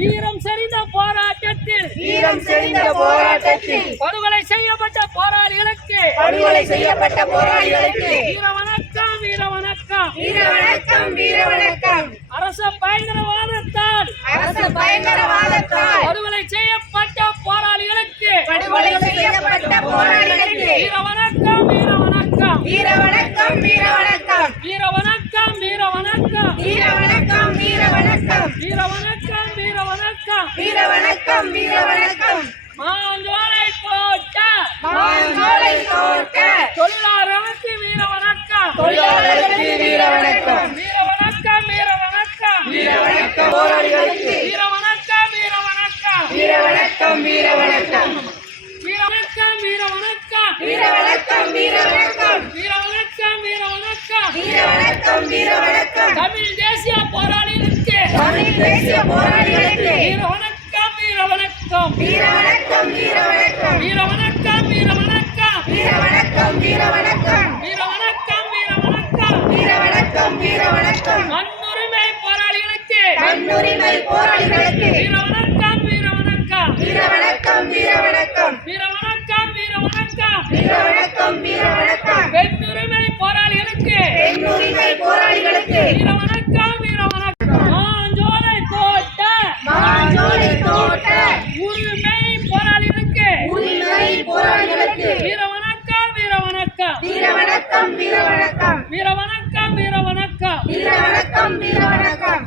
வீரம் செறிந்த போராட்டத்தில் படுகொலை செய்யப்பட்ட போராளிகளுக்கு வீர வணக்கம் வீர வணக்கம். அரச பயங்கரவாதத்தால் படுகொலை செய்யப்பட்ட போராளிகளுக்கு வீர வணக்கம் வீர வணக்கம். வீர வணக்கம் வீர வணக்கம். வீர வணக்கம் வீர வணக்கம். வீர வணக்கம் வீர வணக்கம். வீர வணக்கம் வீர வணக்கம். வீர வணக்கம் வீர வணக்கம். மாஞ்சோலை கோட்ட தொழிலாளர்களுக்கு வீர வணக்கம். தொழிலாளர்களுக்கு வீர வணக்கம். வீர வணக்கம் வீர வணக்கம். வீர வணக்கம் போராளிகளுக்கு வீர வணக்கம் வீர வணக்கம். வீர வணக்கம் வீர வணக்கம். வீர வணக்கம் வீர வணக்கம். வீர வணக்கம் வீர வணக்கம். வீர வணக்கம் வீர வணக்கம். வீர வணக்கம் வீர வணக்கம். தமிழ் தேசிய போராளிகளுக்கு வீர வணக்கம் வீர வணக்கம். வீர வணக்கம் வீர வணக்கம். வீர வணக்கம் வீர வணக்கம். வீர வணக்கம் வீர வணக்கம். வீர வணக்கம் வீர வணக்கம். வீர வணக்கம் வீர வணக்கம். மண்ணுரிமை போராளிகளுக்கு வீர வணக்கம் வீர வணக்கம். வீர வணக்கம் வீர வணக்கம். வீர வணக்கம் வீர வணக்கம். வீர வணக்கம் வீர வணக்கம். பெண்ணுரிமை போராளிகளுக்கு வீர வணக்கம் வீர வணக்கம். மாஞ்சோலை தோட்ட உரிமை போராளிகளுக்கு வீர வணக்கம் வீர வணக்கம். வீர வணக்கம் வீர வணக்கம். வீர வணக்கம் வீர வணக்கம். வீர வணக்கம் வீர வணக்கம்.